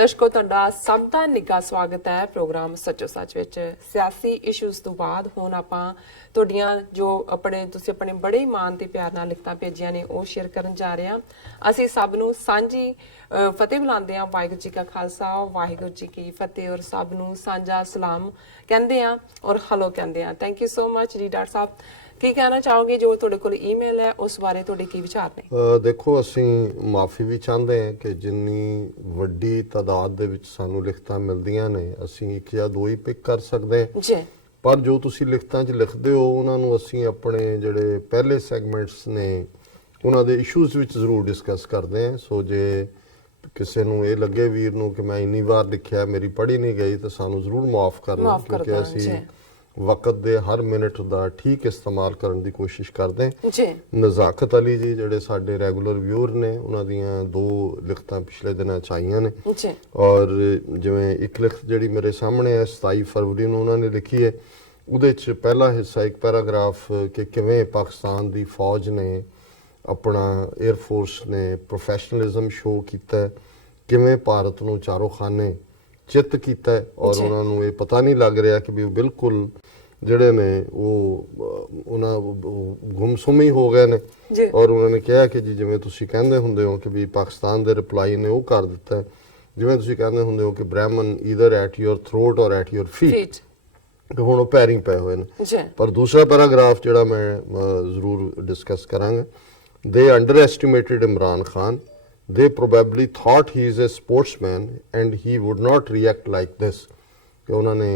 ਦਰਸ਼ਕੋ ਤੁਹਾਡਾ ਸਭ ਦਾ ਨਿੱਘਾ ਸਵਾਗਤ ਹੈ ਪ੍ਰੋਗਰਾਮ ਸੱਚੋ ਸੱਚ ਵਿੱਚ। ਸਿਆਸੀ ਇਸ਼ੂਜ਼ ਤੋਂ ਬਾਅਦ ਹੁਣ ਆਪਾਂ ਤੁਹਾਡੀਆਂ ਜੋ ਤੁਸੀਂ ਆਪਣੇ ਬੜੇ ਮਾਣ ਤੇ ਪਿਆਰ ਨਾਲ ਲਿਖਤਾਂ ਭੇਜੀਆਂ ਨੇ ਉਹ ਸ਼ੇਅਰ ਕਰਨ ਜਾ ਰਹੇ ਹਾਂ। ਅਸੀਂ ਸਭ ਨੂੰ ਸਾਂਝੀ ਫਤਿਹ ਬੁਲਾਉਂਦੇ ਹਾਂ। ਵਾਹਿਗੁਰੂ ਜੀ ਕਾ ਖਾਲਸਾ ਵਾਹਿਗੁਰੂ ਜੀ ਕੀ ਫਤਿਹ ਔਰ ਸਭ ਨੂੰ ਸਾਂਝਾ ਸਲਾਮ ਕਹਿੰਦੇ ਹਾਂ ਔਰ ਹਲੋ ਕਹਿੰਦੇ ਹਾਂ। ਥੈਂਕ ਯੂ ਸੋ ਮਚ ਜੀ ਡਾਕਟਰ ਸਾਹਿਬ। ਕੀ ਕਹਿਣਾ ਚਾਹੋਗੇ ਜੋ ਤੁਹਾਡੇ ਕੋਲ ਈਮੇਲ ਹੈ ਉਸ ਬਾਰੇ ਤੁਹਾਡੇ ਕੀ ਵਿਚਾਰ ਨੇ? ਦੇਖੋ ਅਸੀਂ ਮਾਫੀ ਵੀ ਚਾਹੁੰਦੇ ਹਾਂ ਕਿ ਜਿੰਨੀ ਵੱਡੀ ਤਾਦਾਦ ਦੇ ਵਿੱਚ ਸਾਨੂੰ ਲਿਖਤਾਂ ਮਿਲਦੀਆਂ ਨੇ ਅਸੀਂ ਇੱਕ ਜਾਂ ਦੋ ਹੀ ਪਿਕ ਕਰ ਸਕਦੇ ਹਾਂ ਜੀ, ਪਰ ਜੋ ਤੁਸੀਂ ਲਿਖਤਾਂ 'ਚ ਲਿਖਦੇ ਹੋ ਉਹਨਾਂ ਨੂੰ ਅਸੀਂ ਆਪਣੇ ਜਿਹੜੇ ਪਹਿਲੇ ਸੈਗਮੈਂਟਸ ਨੇ ਉਹਨਾਂ ਦੇ ਇਸ਼ੂਜ਼ ਵਿੱਚ ਜ਼ਰੂਰ ਡਿਸਕਸ ਕਰਦੇ ਹਾਂ। ਸੋ ਜੇ ਕਿਸੇ ਨੂੰ ਇਹ ਲੱਗੇ ਵੀਰ ਨੂੰ ਕਿ ਮੈਂ ਇੰਨੀ ਵਾਰ ਲਿਖਿਆ ਮੇਰੀ ਪੜ੍ਹੀ ਨਹੀਂ ਗਈ ਤਾਂ ਸਾਨੂੰ ਜ਼ਰੂਰ ਮਾਫ ਕਰਨਾ, ਕਿਉਂਕਿ ਅਸੀਂ ਵਕਤ ਦੇ ਹਰ ਮਿੰਟ ਦਾ ਠੀਕ ਇਸਤੇਮਾਲ ਕਰਨ ਦੀ ਕੋਸ਼ਿਸ਼ ਕਰਦੇ ਹਾਂ ਜੀ। ਨਜ਼ਾਕਤ ਅਲੀ ਜੀ ਜਿਹੜੇ ਸਾਡੇ ਰੈਗੂਲਰ ਵਿਊਅਰ ਨੇ ਉਹਨਾਂ ਦੀਆਂ 2 ਲਿਖਤਾਂ ਪਿਛਲੇ ਦਿਨਾਂ 'ਚ ਆਈਆਂ ਨੇ ਜੀ, ਔਰ ਜਿਵੇਂ ਇੱਕ ਲਿਖਤ ਜਿਹੜੀ ਮੇਰੇ ਸਾਹਮਣੇ ਹੈ 27 ਫਰਵਰੀ ਨੂੰ ਉਹਨਾਂ ਨੇ ਲਿਖੀ ਹੈ, ਉਹਦੇ 'ਚ ਪਹਿਲਾ ਹਿੱਸਾ ਇੱਕ ਪੈਰਾਗ੍ਰਾਫ ਕਿ ਕਿਵੇਂ ਪਾਕਿਸਤਾਨ ਦੀ ਫੌਜ ਨੇ ਆਪਣਾ 에ਅਰ ਫੋਰਸ ਨੇ ਪ੍ਰੋਫੈਸ਼ਨਲਿਜ਼ਮ ਸ਼ੋਅ ਕੀਤਾ, ਕਿਵੇਂ ਭਾਰਤ ਨੂੰ ਚਾਰੋਂ ਖਾਨੇ ਚਿੱਤ ਕੀਤਾ ਔਰ ਉਹਨਾਂ ਨੂੰ ਇਹ ਪਤਾ ਨਹੀਂ ਲੱਗ ਰਿਹਾ ਕਿ ਵੀ ਉਹ ਬਿਲਕੁਲ ਜਿਹੜੇ ਨੇ ਉਹ ਉਹਨਾਂ ਗੁੰਮਸੁਮ ਹੀ ਹੋ ਗਏ ਨੇ। ਔਰ ਉਹਨਾਂ ਨੇ ਕਿਹਾ ਕਿ ਜੀ ਜਿਵੇਂ ਤੁਸੀਂ ਕਹਿੰਦੇ ਹੁੰਦੇ ਹੋ ਕਿ ਵੀ ਪਾਕਿਸਤਾਨ ਦੇ ਰਿਪਲਾਈ ਨੇ ਉਹ ਕਰ ਦਿੱਤਾ, ਜਿਵੇਂ ਤੁਸੀਂ ਕਹਿੰਦੇ ਹੁੰਦੇ ਹੋ ਕਿ ਬ੍ਰਾਹਮਣ ਈਦਰ ਐਟ ਯੂਰ ਥਰੋਟ ਔਰ ਐਟ ਯੂਰ ਫੀਟ, ਕਿ ਹੁਣ ਉਹ ਪੈਰੀਂ ਪਏ ਹੋਏ ਨੇ। ਪਰ ਦੂਸਰਾ ਪੈਰਾਗ੍ਰਾਫ ਜਿਹੜਾ ਮੈਂ ਜ਼ਰੂਰ ਡਿਸਕਸ ਕਰਾਂਗਾ, ਦੇ under estimated Imran Khan, they probably thought he is a sportsman and he would not react like this। ਕਿ ਉਹਨਾਂ ਨੇ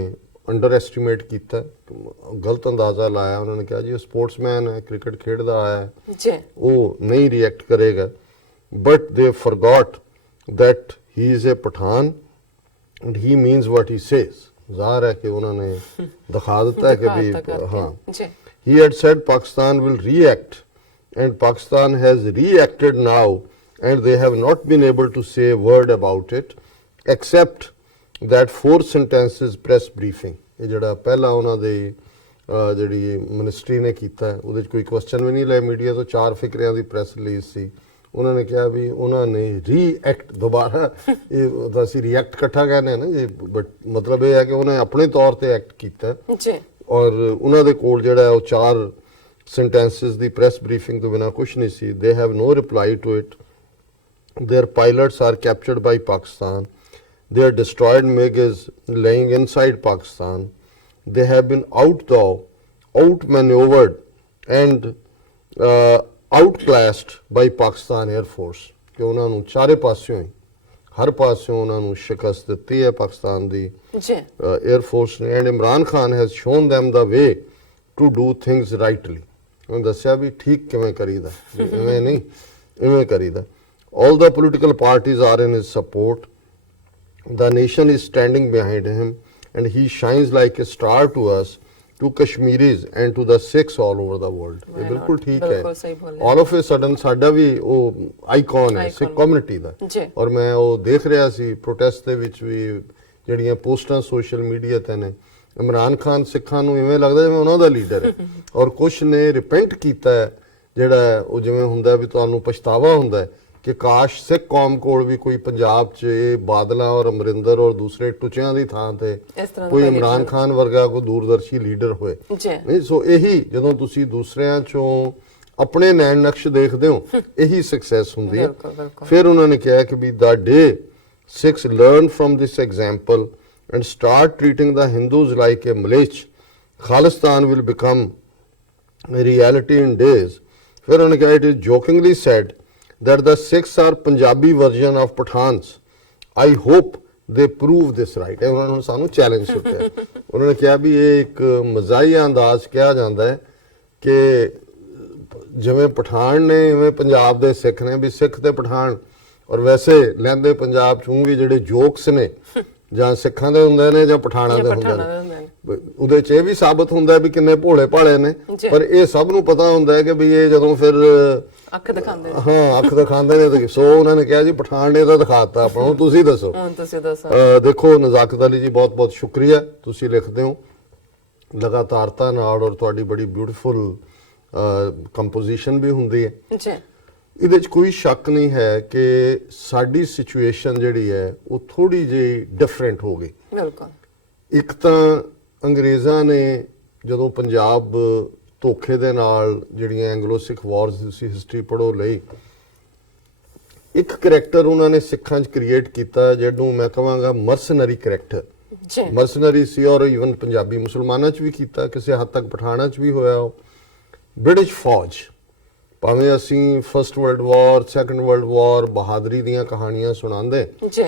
ਅੰਡਰ ਐਸਟੀਮੇਟ ਕੀਤਾ, ਗਲਤ ਅੰਦਾਜ਼ਾ ਲਾਇਆ, ਉਹਨਾਂ ਨੇ ਕਿਹਾ ਜੀ ਉਹ ਸਪੋਰਟਸਮੈਨ ਹੈ, ਕ੍ਰਿਕਟ ਖੇਡਦਾ ਆਇਆ ਹੈ, ਉਹ ਨਹੀਂ ਰਿਐਕਟ ਕਰੇਗਾ। But they forgot that he is a Pathan and he means what he says। ਜ਼ਾਹਰ ਹੈ ਕਿ ਉਹਨਾਂ ਨੇ ਦਿਖਾ ਦਿੱਤਾ ਹੈ ਕਿ ਵੀ ਹਾਂ, he had said Pakistan will react and Pakistan has reacted now and they have not been able to say a word about it except that 4 sentences press briefing। ਇਹ ਜਿਹੜਾ ਪਹਿਲਾ ਉਹਨਾਂ ਦੇ ਜਿਹੜੀ ਮਿਨਿਸਟਰੀ ਨੇ ਕੀਤਾ ਉਹਦੇ 'ਚ ਕੋਈ ਕੁਐਸਚਨ ਵੀ ਨਹੀਂ ਲਏ ਮੀਡੀਆ ਤੋਂ, 4 ਫਿਕਰਿਆਂ ਦੀ ਪ੍ਰੈਸ ਰਿਲੀਜ਼ ਸੀ। ਉਹਨਾਂ ਨੇ ਕਿਹਾ ਵੀ ਉਹਨਾਂ ਨੇ ਰੀਐਕਟ ਦੁਬਾਰਾ, ਇਹ ਅਸੀਂ ਰਿਐਕਟ ਇਕੱਠਾ ਕਹਿੰਦੇ ਹਾਂ ਨਾ ਜੀ, ਬਟ ਮਤਲਬ ਇਹ ਹੈ ਕਿ ਉਹਨੇ ਆਪਣੇ ਤੌਰ ਤੇ ਐਕਟ ਕੀਤਾ ਔਰ ਉਹਨਾਂ ਦੇ ਕੋਲ ਜਿਹੜਾ ਉਹ 4 sentences ਦੀ ਪ੍ਰੈਸ ਬਰੀਫਿੰਗ ਤੋਂ ਬਿਨਾਂ ਕੁਛ ਨਹੀਂ ਸੀ। they have no reply to it, their pilots are captured by Pakistan, their destroyed MiG is laying inside Pakistan, they have been outmaneuvered and outclassed by Pakistan Air Force। ਕਿ ਉਹਨਾਂ ਨੂੰ ਚਾਰੇ ਪਾਸਿਓਂ ਹੀ ਹਰ ਪਾਸਿਓਂ ਉਹਨਾਂ ਨੂੰ ਸ਼ਿਕਸਤ ਦਿੱਤੀ ਹੈ ਪਾਕਿਸਤਾਨ ਦੀ 에ਅਰ ਫੋਰਸ ਨੇ। And Imran Khan has shown them the way to do things rightly। ਉਹਨੇ ਦੱਸਿਆ ਵੀ ਠੀਕ ਕਿਵੇਂ ਕਰੀਦਾ, ਇਵੇਂ ਨਹੀਂ ਇਵੇਂ ਕਰੀਦਾ। All the political parties are in his support. The nation is standing behind him and he shines like a star to us, to Kashmiris and to the Sikhs all over the world। ਇਹ ਬਿਲਕੁਲ ਠੀਕ ਹੈ। All of a sudden ਸਾਡਾ ਵੀ ਉਹ icon ਹੈ ਸਿੱਖ community ਦਾ। ਔਰ ਮੈਂ ਉਹ ਦੇਖ ਰਿਹਾ ਸੀ ਪ੍ਰੋਟੈਸਟ ਦੇ ਵਿੱਚ ਵੀ ਜਿਹੜੀਆਂ ਪੋਸਟਾਂ ਸੋਸ਼ਲ ਮੀਡੀਆ ਤੇ ਨੇ, ਇਮਰਾਨ ਖਾਨ ਸਿੱਖਾਂ ਨੂੰ ਇਵੇਂ ਲੱਗਦਾ ਜਿਵੇਂ ਉਹਨਾਂ ਦਾ ਲੀਡਰ ਹੈ ਔਰ ਕੁਛ ਨੇ ਰਿਪੈਂਟ ਕੀਤਾ ਜਿਹੜਾ ਉਹ ਜਿਵੇਂ ਹੁੰਦਾ ਵੀ ਤੁਹਾਨੂੰ ਪਛਤਾਵਾ ਹੁੰਦਾ ਕਿ ਕਾਸ਼ ਸਿੱਖ ਕੌਮ ਕੋਲ ਵੀ ਕੋਈ ਪੰਜਾਬ 'ਚ ਇਹ ਬਾਦਲਾਂ ਔਰ ਅਮਰਿੰਦਰ ਔਰ ਦੂਸਰੇ ਟੁੱਚਿਆਂ ਦੀ ਥਾਂ ਤੇ ਕੋਈ ਇਮਰਾਨ ਖਾਨ ਵਰਗਾ ਕੋਈ ਦੂਰਦਰਸ਼ੀ ਲੀਡਰ ਹੋਏ। ਨਹੀਂ, ਸੋ ਇਹੀ ਜਦੋਂ ਤੁਸੀਂ ਦੂਸਰਿਆਂ 'ਚੋਂ ਆਪਣੇ ਨੈਣ ਨਕਸ਼ ਦੇਖਦੇ ਹੋ ਇਹੀ ਸਕਸੈਸ ਹੁੰਦੀ ਹੈ। ਫਿਰ ਉਹਨਾਂ ਨੇ ਕਿਹਾ ਕਿ ਵੀ ਦਾ ਡੇ Sikhs learn from this example and start treating the Hindus like a milch, Khalistan will become a reality in days। ਫਿਰ ਉਹਨੇ ਕਿਹਾ it is jokingly said that the Sikhs are Punjabi version of Pathans, I hope they prove this right। ਉਹਨਾਂ ਨੂੰ ਸਾਨੂੰ challenge ਸੁੱਟਿਆ। ਉਹਨਾਂ ਨੇ ਕਿਹਾ ਵੀ ਇਹ ਇੱਕ ਮਜ਼ਾਹੀਆ ਅੰਦਾਜ਼ ਕਿਹਾ ਜਾਂਦਾ ਹੈ ਕਿ ਜਿਵੇਂ ਪਠਾਨ ਨੇ ਇਵੇਂ ਪੰਜਾਬ ਦੇ ਸਿੱਖ ਨੇ, ਵੀ ਸਿੱਖ ਤੇ ਪਠਾਨ। ਔਰ ਵੈਸੇ ਲਹਿੰਦੇ ਪੰਜਾਬ ਚੋਂ ਵੀ ਜਿਹੜੇ ਜੋਕਸ ਨੇ ਜਾਂ ਸਿੱਖਾਂ ਦੇ ਹੁੰਦੇ ਨੇ ਜਾਂ ਪਠਾਣਾ ਦੇ ਹੁੰਦੇ ਨੇ, ਉਹਦੇ 'ਚ ਇਹ ਵੀ ਸਾਬਤ ਹੁੰਦਾ ਵੀ ਕਿੰਨੇ ਭੋਲੇ ਭਾਲੇ ਨੇ। ਪਰ ਇਹ ਸਭ ਨੂੰ ਪਤਾ ਹੁੰਦਾ ਹੈ ਕਿ ਵੀ ਇਹ ਜਦੋਂ ਫਿਰ ਅੱਖ ਦਿਖਾਉਂਦੇ ਨੇ, ਹਾਂ ਅੱਖ ਦਿਖਾਉਂਦੇ ਨੇ ਤੇ ਸੋ ਉਹਨਾਂ ਨੇ ਕਿਹਾ ਜੀ ਪਠਾਨ ਨੇ ਤਾਂ ਦਿਖਾਤਾ ਆਪਾਂ ਨੂੰ, ਤੁਸੀਂ ਦੱਸੋ। ਦੇਖੋ ਨਜ਼ਾਕਤ ਅਲੀ ਜੀ ਬਹੁਤ ਬਹੁਤ ਸ਼ੁਕਰੀਆ, ਤੁਸੀਂ ਲਿਖਦੇ ਹੋ ਲਗਾਤਾਰਤਾ ਨਾਲ ਔਰ ਤੁਹਾਡੀ ਬੜੀ ਬਿਊਟੀਫੁਲ ਕੰਪੋਜੀਸ਼ਨ ਵੀ ਹੁੰਦੀ ਹੈ। ਇਹਦੇ 'ਚ ਕੋਈ ਸ਼ੱਕ ਨਹੀਂ ਹੈ ਕਿ ਸਾਡੀ ਸਿਚੁਏਸ਼ਨ ਜਿਹੜੀ ਹੈ ਉਹ ਥੋੜੀ ਜਿਹੀ ਡਿਫਰੈਂਟ ਹੋ ਗਈ। ਬਿਲਕੁਲ। ਇੱਕ ਤਾਂ ਅੰਗਰੇਜ਼ਾਂ ਨੇ ਜਦੋਂ ਪੰਜਾਬ ਧੋਖੇ ਦੇ ਨਾਲ ਜਿਹੜੀਆਂ ਐਂਗਲੋ ਸਿੱਖ ਵਾਰਸ ਦੀ ਤੁਸੀਂ ਹਿਸਟਰੀ ਪੜ੍ਹੋ ਲਈ, ਇੱਕ ਕਰੈਕਟਰ ਉਹਨਾਂ ਨੇ ਸਿੱਖਾਂ 'ਚ ਕ੍ਰੀਏਟ ਕੀਤਾ ਜਿਹਨੂੰ ਮੈਂ ਕਹਾਂਗਾ ਮਰਸਨਰੀ ਕਰੈਕਟਰ। ਜੀ ਮਰਸਨਰੀ ਸੀ, ਔਰ ਈਵਨ ਪੰਜਾਬੀ ਮੁਸਲਮਾਨਾਂ 'ਚ ਵੀ ਕੀਤਾ, ਕਿਸੇ ਹੱਦ ਤੱਕ ਪਠਾਨਾਂ 'ਚ ਵੀ ਹੋਇਆ। ਉਹ ਬ੍ਰਿਟਿਸ਼ ਫੌਜ, ਭਾਵੇਂ ਅਸੀਂ first world war, second world war, ਬਹਾਦਰੀ ਦੀਆਂ ਕਹਾਣੀਆਂ ਸੁਣਾਉਂਦੇ, ਜੀ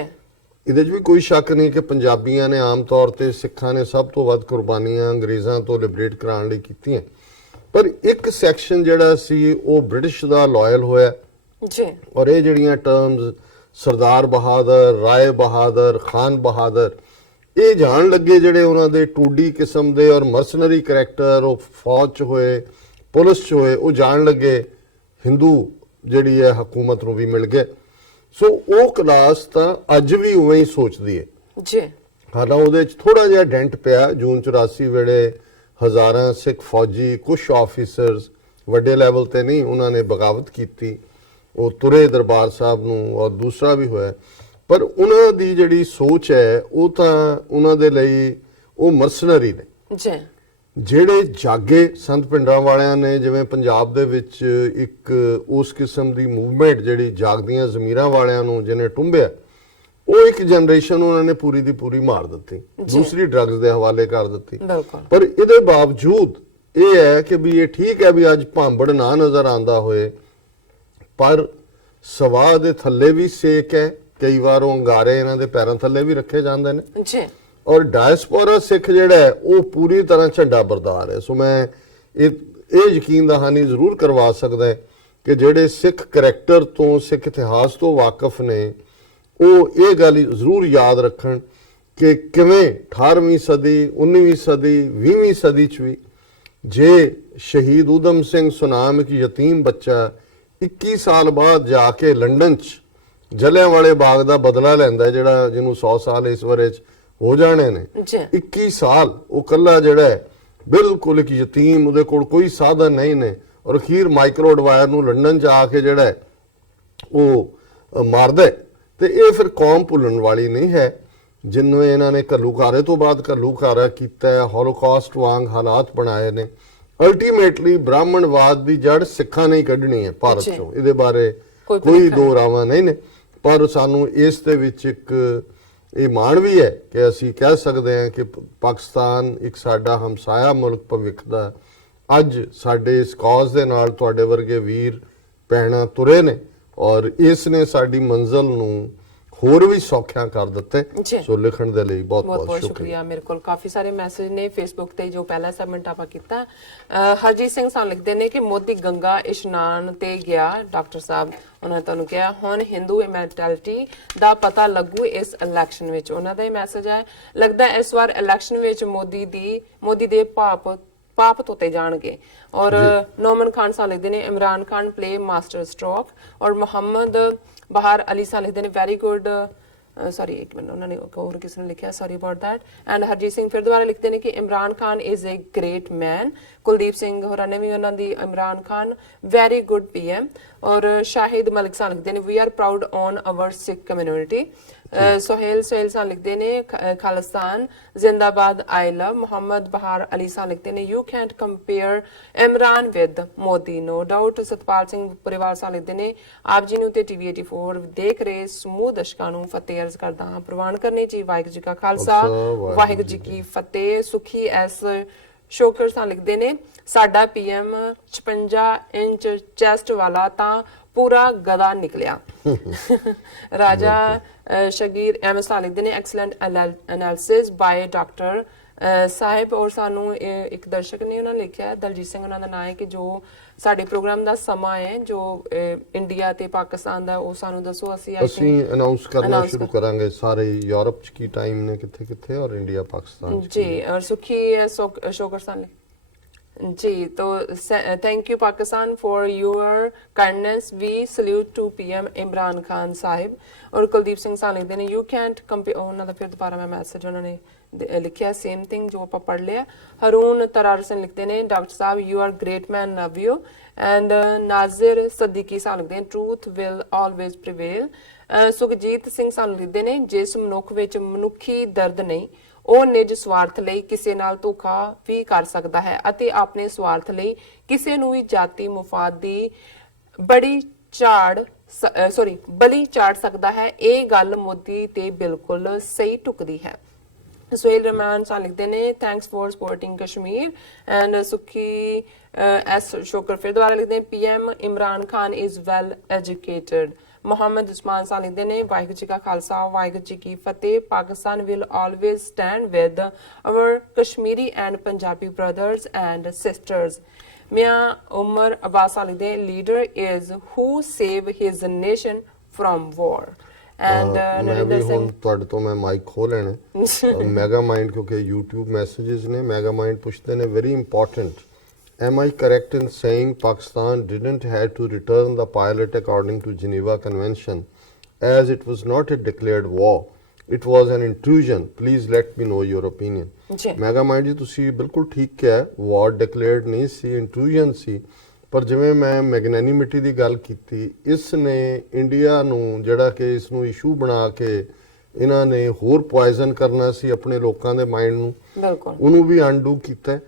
ਇਹਦੇ 'ਚ ਵੀ ਕੋਈ ਸ਼ੱਕ ਨਹੀਂ ਕਿ ਪੰਜਾਬੀਆਂ ਨੇ ਆਮ ਤੌਰ ਤੇ ਸਿੱਖਾਂ ਨੇ ਸਭ ਤੋਂ ਵੱਧ ਕੁਰਬਾਨੀਆਂ ਅੰਗਰੇਜ਼ਾਂ ਤੋਂ ਲਿਬਰੇਟ ਕਰਾਉਣ ਲਈ ਕੀਤੀਆਂ। ਪਰ ਇੱਕ ਸੈਕਸ਼ਨ ਜਿਹੜਾ ਸੀ ਉਹ ਬ੍ਰਿਟਿਸ਼ ਦਾ ਲਾਇਲ ਹੋਇਆ ਜੀ। ਔਰ ਇਹ ਜਿਹੜੀਆਂ ਟਰਮਸ ਸਰਦਾਰ ਬਹਾਦਰ, ਰਾਏ ਬਹਾਦਰ, ਖਾਨ ਬਹਾਦਰ, ਇਹ ਜਾਣ ਲੱਗੇ ਜਿਹੜੇ ਉਹਨਾਂ ਦੇ ਟੂਡੀ ਕਿਸਮ ਦੇ ਔਰ ਮਰਸਨਰੀ ਕਰੈਕਟਰ ਉਹ ਫੌਜ 'ਚ ਹੋਏ, ਪੁਲਿਸ 'ਚ ਹੋਏ, ਉਹ ਜਾਣ ਲੱਗੇ ਹਿੰਦੂ ਜਿਹੜੀ ਹੈ ਹਕੂਮਤ ਨੂੰ ਵੀ ਮਿਲ ਗਏ। ਸੋ ਉਹ ਕਲਾਸ ਤਾਂ ਅੱਜ ਵੀ ਉਵੇਂ ਹੀ ਸੋਚਦੀ ਹੈ ਜੀ। ਹਾਲਾਂ ਉਹਦੇ 'ਚ ਥੋੜਾ ਜਿਹਾ ਡੈਂਟ ਪਿਆ। ਜੂਨ 84 ਵੇਲੇ ਹਜ਼ਾਰਾਂ ਸਿੱਖ ਫੌਜੀ, ਕੁਝ ਆਫੀਸਰਸ, ਵੱਡੇ ਲੈਵਲ ਤੇ ਨਹੀਂ, ਉਹਨਾਂ ਨੇ ਬਗਾਵਤ ਕੀਤੀ, ਉਹ ਤੁਰੇ ਦਰਬਾਰ ਸਾਹਿਬ ਨੂੰ, ਔਰ ਦੂਸਰਾ ਵੀ ਹੋਇਆ। ਪਰ ਉਹਨਾਂ ਦੀ ਜਿਹੜੀ ਸੋਚ ਹੈ ਉਹ ਤਾਂ ਉਹਨਾਂ ਦੇ ਲਈ ਉਹ ਮਰਸਨਰੀ ਨੇ। ਜੀ। ਜਿਹੜੇ ਜਾਗੇ ਸੰਤ ਪਿੰਡਾਂ ਵਾਲਿਆਂ ਨੇ, ਜਿਵੇਂ ਪੰਜਾਬ ਦੇ ਵਿੱਚ ਇੱਕ ਉਸ ਕਿਸਮ ਦੀ ਮੂਵਮੈਂਟ ਜਿਹੜੀ ਜਾਗਦੀਆਂ ਜ਼ਮੀਰਾਂ ਵਾਲਿਆਂ ਨੂੰ ਜਿਹਨੇ ਟੁੰਬਿਆ, ਉਹ ਇੱਕ ਜਨਰੇਸ਼ਨ ਉਹਨਾਂ ਨੇ ਪੂਰੀ ਦੀ ਪੂਰੀ ਮਾਰ ਦਿੱਤੀ, ਦੂਸਰੀ ਡਰੱਗਸ ਦੇ ਹਵਾਲੇ ਕਰ ਦਿੱਤੀ। ਪਰ ਇਹਦੇ ਬਾਵਜੂਦ ਇਹ ਹੈ ਕਿ ਵੀ ਇਹ ਠੀਕ ਹੈ ਵੀ ਅੱਜ ਭਾਂਬੜ ਨਾ ਨਜ਼ਰ ਆਂਦਾ ਹੋਏ, ਪਰ ਸਵਾਹ ਦੇ ਥੱਲੇ ਵੀ ਸੇਕ ਹੈ। ਕਈ ਵਾਰ ਉਹ ਅੰਗਾਰੇ ਇਹਨਾਂ ਦੇ ਪੈਰਾਂ ਥੱਲੇ ਵੀ ਰੱਖੇ ਜਾਂਦੇ ਨੇ ਜੀ। ਔਰ ਡਾਇਸਪੋਰਾ ਸਿੱਖ ਜਿਹੜਾ ਹੈ ਉਹ ਪੂਰੀ ਤਰ੍ਹਾਂ ਝੰਡਾ ਬਰਦਾਰ ਹੈ। ਸੋ ਮੈਂ ਇਹ ਯਕੀਨ ਦਹਾਨੀ ਜ਼ਰੂਰ ਕਰਵਾ ਸਕਦਾ ਕਿ ਜਿਹੜੇ ਸਿੱਖ ਕਰੈਕਟਰ ਤੋਂ, ਸਿੱਖ ਇਤਿਹਾਸ ਤੋਂ ਵਾਕਿਫ ਨੇ, ਉਹ ਇਹ ਗੱਲ ਜ਼ਰੂਰ ਯਾਦ ਰੱਖਣ ਕਿ ਕਿਵੇਂ 18ਵੀਂ ਸਦੀ, 19ਵੀਂ ਸਦੀ, 20ਵੀਂ ਸਦੀ 'ਚ ਵੀ ਜੇ ਸ਼ਹੀਦ ਊਧਮ ਸਿੰਘ ਸੁਨਾਮ ਇੱਕ ਯਤੀਮ ਬੱਚਾ 21 ਸਾਲ ਬਾਅਦ ਜਾ ਕੇ ਲੰਡਨ 'ਚ ਜਲਿਆਂਵਾਲੇ ਬਾਗ ਦਾ ਬਦਲਾ ਲੈਂਦਾ, ਜਿਹੜਾ ਜਿਹਨੂੰ 100 ਸਾਲ ਇਸ ਵਰੇ 'ਚ ਹੋ ਜਾਣੇ ਨੇ, 21 ਸਾਲ ਉਹ ਕੱਲਾ ਜਿਹੜਾ ਹੈ ਬਿਲਕੁਲ ਇੱਕ ਯਤੀਮ, ਉਹਦੇ ਕੋਲ ਕੋਈ ਸਾਧਨ ਨਹੀਂ ਨੇ, ਔਰ ਅਖੀਰ ਮਾਈਕਰੋ ਐਡਵਾਇਰ ਨੂੰ ਲੰਡਨ 'ਚ ਆ ਕੇ ਜਿਹੜਾ ਹੈ ਉਹ ਮਾਰਦਾ। ਤੇ ਇਹ ਫਿਰ ਕੌਮ ਭੁੱਲਣ ਵਾਲੀ ਨਹੀਂ ਹੈ, ਜਿਹਨੂੰ ਇਹਨਾਂ ਨੇ ਘੱਲੂਘਾਰੇ ਤੋਂ ਬਾਅਦ ਘੱਲੂਘਾਰਾ ਕੀਤਾ ਹੈ, ਹੋਲੋਕਾਸਟ ਵਾਂਗ ਹਾਲਾਤ ਬਣਾਏ ਨੇ। ਅਲਟੀਮੇਟਲੀ ਬ੍ਰਾਹਮਣਵਾਦ ਦੀ ਜੜ ਸਿੱਖਾਂ ਨੇ ਹੀ ਕੱਢਣੀ ਹੈ ਭਾਰਤ ਚੋਂ, ਇਹਦੇ ਬਾਰੇ ਕੋਈ ਦੋ ਰਾਵਾਂ ਨਹੀਂ ਨੇ। ਪਰ ਸਾਨੂੰ ਇਸ ਦੇ ਵਿੱਚ ਇੱਕ ਇਹ ਮਾਣ ਵੀ ਹੈ ਕਿ ਅਸੀਂ ਕਹਿ ਸਕਦੇ ਹਾਂ ਕਿ ਪਾਕਿਸਤਾਨ ਇੱਕ ਸਾਡਾ ਹਮਸਾਇਆ ਮੁਲਕ ਭਵਿੱਖ ਦਾ, ਅੱਜ ਸਾਡੇ ਇਸ ਕਾਜ਼ ਦੇ ਨਾਲ ਤੁਹਾਡੇ ਵਰਗੇ ਵੀਰ ਭੈਣਾਂ ਤੁਰੇ ਨੇ, ਔਰ ਇਸ ਨੇ ਸਾਡੀ ਮੰਜ਼ਿਲ ਨੂੰ ਹੋਰ ਵੀ ਸੌਖਿਆ ਕਰ ਦਿੱਤਾ। ਸੋ ਲਿਖਣ ਦੇ ਲਈ ਬਹੁਤ ਬਹੁਤ ਸ਼ੁਕਰੀਆ। ਮੇਰੇ ਕੋਲ ਕਾਫੀ ਸਾਰੇ ਮੈਸੇਜ ਨੇ ਫੇਸਬੁੱਕ ਤੇ, ਜੋ ਪਹਿਲਾ ਸੈਗਮੈਂਟ ਆਪਾਂ ਕੀਤਾ। ਹਰਜੀਤ ਸਿੰਘ ਸਾਨੂੰ ਲਿਖਦੇ ਨੇ ਕਿ ਮੋਦੀ ਗੰਗਾ ਇਸ਼ਨਾਨ ਤੇ ਗਿਆ, ਡਾਕਟਰ ਸਾਹਿਬ ਉਹਨਾਂ ਨੇ ਤੁਹਾਨੂੰ ਕਿਹਾ ਹੁਣ ਹਿੰਦੂ ਮੈਂਟੈਲਿਟੀ ਦਾ ਪਤਾ ਲੱਗੂ ਇਸ ਇਲੈਕਸ਼ਨ ਵਿੱਚ। ਉਹਨਾਂ ਦਾ ਇਹ ਮੈਸੇਜ ਹੈ। ਲੱਗਦਾ ਇਸ ਵਾਰ ਇਲੈਕਸ਼ਨ ਵਿੱਚ ਮੋਦੀ ਦੇ ਪਾਪ ਧੋਤੇ ਜਾਣਗੇ। ਔਰ ਨੋਮਨ ਖਾਨ ਸਾਹਿਬ ਲਿਖਦੇ ਨੇ Imran Khan play master stroke. ਔਰ ਮੁਹੰਮਦ ਬਹਾਰ ਅਲੀ ਸਾਹਿਬ ਲਿਖਦੇ ਨੇ ਵੈਰੀ ਗੁੱਡ, ਸੌਰੀ ਇੱਕ ਮਿੰਟ, ਉਹਨਾਂ ਨੇ ਹੋਰ ਕਿਸੇ ਨੇ ਲਿਖਿਆ, sorry about that. And Harjeet Singh ਫਿਰ ਦੁਬਾਰਾ ਲਿਖਦੇ ਨੇ ਕਿ Imran Khan is a great ਮੈਨ। ਕੁਲਦੀਪ ਸਿੰਘ ਹੋਰਾਂ ਨੇ ਵੀ ਉਹਨਾਂ ਦੀ Imran Khan very good PM। ਔਰ ਸ਼ਾਹਿਦ ਮਲਿਕ ਸਾਹਿਬ ਲਿਖਦੇ ਨੇ we R proud on hour Sikh community. Sohail साहब लिखते ने खालिस्तान जिंदाबाद आई लव। मोहम्मद बहार अली साहब लिखते ने you can't compare Imran with Modi no doubt. Satpal Singh परिवार साहब लिखते ने आप जी नूं ते TV 84 देख रहे समूह दर्शकां नूं फतेह अर्ज करदा हां। प्रवान करने जी वाहिगुरू जी का खालसा वाहिगुरू जी की फतेह। सुखी एस शोकर साहब लिखते ने साडा PM 56 इंच चेस्ट वाला तां पूरा गदा निकलिया। राजा शगीर एम साहब लिखते ने एक्सीलेंट एनालिसिस बाय डॉक्टर ਸਾਹਿਬ। ਔਰ ਸਾਨੂੰ ਇੱਕ ਦਰਸ਼ਕ ਨੇ ਉਹਨਾਂ ਨੇ ਲਿਖਿਆ, ਦਲਜੀਤ ਸਿੰਘ ਉਹਨਾਂ ਦਾ ਨਾਮ ਹੈ, ਕਿ ਜੋ ਸਾਡੇ ਪ੍ਰੋਗਰਾਮ ਦਾ ਸਮਾਂ ਹੈ ਜੋ ਇੰਡੀਆ ਤੇ ਪਾਕਿਸਤਾਨ ਦਾ, ਉਹ ਸਾਨੂੰ ਦੱਸੋ। ਅਸੀਂ ਅਨਾਉਂਸ ਕਰਨਾ ਸ਼ੁਰੂ ਕਰਾਂਗੇ ਸਾਰੇ ਯੂਰਪ ਚ ਕੀ ਟਾਈਮ ਨੇ, ਕਿੱਥੇ ਕਿੱਥੇ, ਔਰ ਇੰਡੀਆ ਪਾਕਿਸਤਾਨ ਜੀ। ਔਰ ਸੁਖੀ ਸ਼ੋਕਰ ਸਾਹਿਬ जी, तो thank you Pakistan for your kindness, we salute to PM Imran Khan साहिब। और कुलदीप ਸਿੰਘ ਸਾਹ ਲਿਖਦੇ ਨੇ ਯੂ ਕੈਂਟ ਕੰਪੇਅਰ, ਉਹਨਾਂ ਦਾ ਫਿਰ ਦੁਬਾਰਾ ਮੈਂ ਮੈਸੇਜ ਉਹਨਾਂ ਨੇ ਲਿਖਿਆ ਸੇਮ ਥਿੰਗ ਜੋ ਆਪਾਂ ਪੜ੍ਹ ਲਿਆ। ਹਰੂਨ ਤਰਾਰ ਸਿੰਘ ਲਿਖਦੇ ਨੇ doctor sahib you are great man, love you. And Nazir Siddiqui sahib ਲਿਖਦੇ ਨੇ truth will always prevail. Sukhjit Singh ਸਾਨੂੰ ਲਿਖਦੇ ਨੇ ਜਿਸ ਮਨੁੱਖ ਵਿੱਚ ਮਨੁੱਖੀ ਦਰਦ ਨਹੀਂ ਉਹ ਨਿੱਜ ਸਵਾਰਥ ਲਈ ਕਿਸੇ ਨਾਲ ਧੋਖਾ ਵੀ ਕਰ ਸਕਦਾ ਹੈ ਅਤੇ ਆਪਣੇ ਸਵਾਰਥ ਲਈ ਕਿਸੇ ਨੂੰ ਵੀ ਜਾਤੀ ਮੁਫਾਦ ਦੀ ਬੜੀ ਬਲੀ ਝਾੜ ਸਕਦਾ ਹੈ। ਇਹ ਗੱਲ ਮੋਦੀ ਤੇ ਬਿਲਕੁਲ ਸਹੀ ਟੁਕਦੀ ਹੈ। ਸੁਹੇਲ ਰਹਿਮਾਨ ਸਾਨ ਲਿਖਦੇ ਨੇ thanks for supporting Kashmir. And Sukhi S Shokar ਫਿਰ ਦੁਬਾਰਾ ਲਿਖਦੇ ਨੇ PM Imran Khan is well educated. Muhammad Usman ਸਾਨ ਲਿਖਦੇ ਨੇ ਵਾਹਿਗੁਰੂ ਜੀ ਕਾ ਖਾਲਸਾ ਵਾਹਿਗੁਰੂ ਜੀ ਕੀ ਫਤਿਹ। Pakistan will always stand with hour Kashmiri and Punjabi brothers and sisters. Mia Umar Abbas Ali, the leader is who save his nation from war. And ਮੈਂ ਵੀ ਹੁਣ ਤੁਹਾਡੇ ਤੋਂ ਮੈਂ ਮਾਈਕ ਖੋਲ ਲੈਣਾ। ਮੈਗਾ ਮਾਈਂਡ ਕਿਉਂਕਿ YouTube ਮੈਸੇजेस ਨੇ, ਮੈਗਾ ਮਾਈਂਡ ਪੁੱਛਦੇ ਨੇ very important, am I correct in saying Pakistan didn't have to return the pilot according to Geneva Convention as it was not a declared war, it was an intrusion, please let me know your opinion। Mega mind ਜੀ ਤੁਸੀਂ ਬਿਲਕੁਲ ਠੀਕ ਕਿਹਾ, ਵਾਰ declared ਨਹੀਂ ਸੀ, ਇੰਟਰੂਜਨ ਸੀ। ਪਰ ਜਿਵੇਂ ਮੈਂ ਮੈਗਨੈਨਿਮਿਟੀ ਦੀ ਗੱਲ ਕੀਤੀ, ਇਸ ਨੇ ਇੰਡੀਆ ਨੂੰ ਜਿਹੜਾ ਕਿ ਇਸ ਨੂੰ ਇਸ਼ੂ ਬਣਾ ਕੇ ਇਹਨਾਂ ਨੇ ਹੋਰ ਪੋਇਜ਼ਨ ਕਰਨਾ ਸੀ ਆਪਣੇ ਲੋਕਾਂ ਦੇ ਮਾਈਂਡ ਨੂੰ, ਉਹਨੂੰ ਵੀ ਅਨਡੂ ਕੀਤਾ।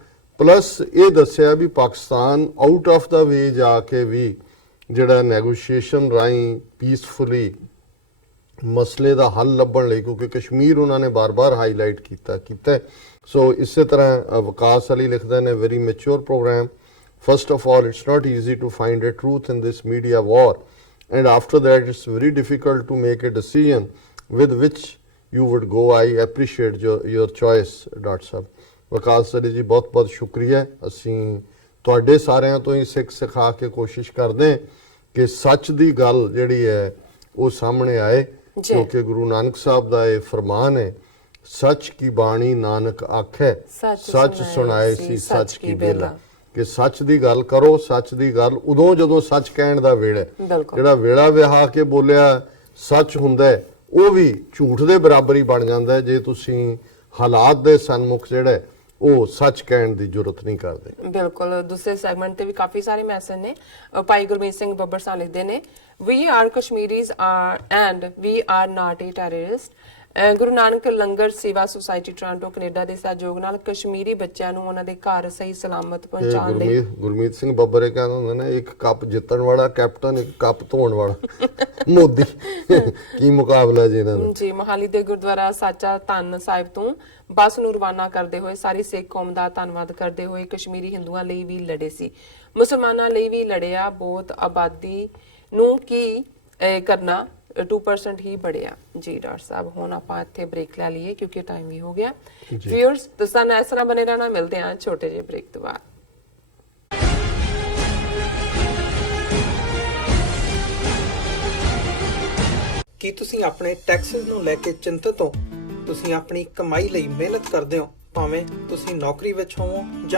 ਪਲੱਸ ਇਹ ਦੱਸਿਆ ਵੀ ਪਾਕਿਸਤਾਨ ਆਊਟ ਆਫ ਦਾ ਵੇ ਜਾ ਕੇ ਵੀ ਜਿਹੜਾ ਨੈਗੋਸ਼ੀਏਸ਼ਨ ਰਾਹੀਂ ਪੀਸਫੁਲੀ ਮਸਲੇ ਦਾ ਹੱਲ ਲੱਭਣ ਲਈ, ਕਿਉਂਕਿ ਕਸ਼ਮੀਰ ਉਹਨਾਂ ਨੇ ਬਾਰ-ਬਾਰ ਹਾਈਲਾਈਟ ਕੀਤਾ। ਸੋ ਇਸੇ ਤਰ੍ਹਾਂ ਵਿਕਾਸ ਅਲੀ ਲਿਖਦੇ ਨੇ very mature programme. First of all, it's not easy to find a truth in this media war, and after that it's very difficult to make a decision with which you would go. I appreciate your choice, Dr. Sahab। ਵਿਕਾਸ ਅਲੀ ਜੀ ਬਹੁਤ ਬਹੁਤ ਸ਼ੁਕਰੀਆ। ਅਸੀਂ ਤੁਹਾਡੇ ਸਾਰਿਆਂ ਤੋਂ ਹੀ ਸਿਖਾ ਕੇ ਕੋਸ਼ਿਸ਼ ਕਰਦੇ ਕਿ ਸੱਚ ਦੀ ਗੱਲ ਜਿਹੜੀ ਹੈ ਉਹ ਸਾਹਮਣੇ ਆਏ, ਕਿਉਂਕਿ ਗੁਰੂ ਨਾਨਕ ਸਾਹਿਬ ਦਾ ਇਹ ਫਰਮਾਨ ਹੈ, ਸੱਚ ਕੀ ਬਾਣੀ ਨਾਨਕ ਆਖੇ, ਸੱਚ ਸੁਣਾਏ ਸੀ ਸੱਚ ਕੀ ਬੇਲਾ, ਕਿ ਸੱਚ ਦੀ ਗੱਲ ਕਰੋ। ਸੱਚ ਦੀ ਗੱਲ ਉਦੋਂ ਜਦੋਂ ਸੱਚ ਕਹਿਣ ਦਾ ਵੇਲਾ, ਜਿਹੜਾ ਵੇਲਾ ਵਿਹਾ ਕੇ ਬੋਲਿਆ ਸੱਚ ਹੁੰਦਾ ਉਹ ਵੀ ਝੂਠ ਦੇ ਬਰਾਬਰ ਹੀ ਬਣ ਜਾਂਦਾ ਜੇ ਤੁਸੀਂ ਹਾਲਾਤ ਦੇ ਸਨਮੁਖ ਜਿਹੜਾ ਉਹ ਸੱਚ ਕਹਿਣ ਦੀ ਜੁਰਤ ਨਹੀਂ ਕਰਦੇ। ਬਿਲਕੁਲ। ਦੂਸਰੇ ਸੈਗਮੈਂਟ ਤੇ ਵੀ ਕਾਫੀ ਸਾਰੇ ਮੈਸੇਜ ਨੇ। ਭਾਈ ਗੁਰਮੀਤ ਸਿੰਘ ਬੱਬਰ ਸਾਹਿਬ ਲਿਖਦੇ ਨੇ we are Kashmiris are and we are not a terrorist. Guru Nanak Langar Seva society Toronto Canada ਦੇ ਸਹਿਯੋਗ ਨਾਲ ਕਸ਼ਮੀਰੀ ਬੱਚਿਆਂ ਨੂੰ ਉਹਨਾਂ ਦੇ ਘਰ ਸਹੀ ਸਲਾਮਤ ਪਹੁੰਚਾਉਣ ਲਈ ਗੁਰਮੀਤ ਸਿੰਘ ਬੱਬਰ ਇਹ ਕਹਿੰਦਾ ਹੁੰਦਾ ਨਾ, ਇੱਕ ਕੱਪ ਜਿੱਤਣ ਵਾਲਾ ਕੈਪਟਨ, ਇੱਕ ਕੱਪ ਧੋਣ ਵਾਲਾ ਮੋਦੀ। ਕੀ ਮੁਕਾਬਲਾ ਜੀ ਇਹਨਾਂ ਦਾ। ਜੀ, ਮੋਹਾਲੀ ਦੇ ਗੁਰਦੁਆਰਾ ਸਾਚਾ ਧੰਨ ਸਾਹਿਬ ਤੋਂ ਬੱਸ ਨੂੰ ਰਵਾਨਾ ਕਰਦੇ ਹੋਏ ਸਾਰੀ ਸਿੱਖ ਕੌਮ ਦਾ ਧੰਨਵਾਦ ਕਰਦੇ ਹੋਏ ਕਸ਼ਮੀਰੀ ਹਿੰਦੂਆਂ ਲਈ ਵੀ ਲੜੇ ਸੀ, ਮੁਸਲਮਾਨਾਂ ਲਈ ਵੀ ਲੜਿਆ। ਬਹੁਤ ਆਬਾਦੀ ਨੂੰ ਕੀ ਕਰਨਾ, 2% ਹੀ ਬੜਿਆ। ਜੀ ਡਾਕਟਰ ਸਾਹਿਬ, ਹੁਣ ਆਪਾਂ ਇੱਥੇ ਬ੍ਰੇਕ ਲੈ ਲਈਏ ਕਿਉਂਕਿ ਟਾਈਮ ਵੀ ਹੋ ਗਿਆ। ਵਿਊਅਰਸ, ਤੁਸੀਂ ਇਸ ਤਰ੍ਹਾਂ ਬਨੇ ਰਹਿਣਾ, ਮਿਲਦੇ ਹਾਂ ਛੋਟੇ ਜਿਹੇ ਬ੍ਰੇਕ ਤੋਂ ਬਾਅਦ। ਕੀ ਤੁਸੀਂ ਆਪਣੇ ਟੈਕਸਸ ਨੂੰ ਲੈ ਕੇ ਚਿੰਤਤ ਹੋ? ਤੁਸੀਂ ਆਪਣੀ ਕਮਾਈ ਲਈ ਮਿਹਨਤ ਕਰਦੇ ਹੋ, ਭਾਵੇਂ ਤੁਸੀਂ ਨੌਕਰੀ ਵਿੱਚ ਹੋਵੋ ਜਾਂ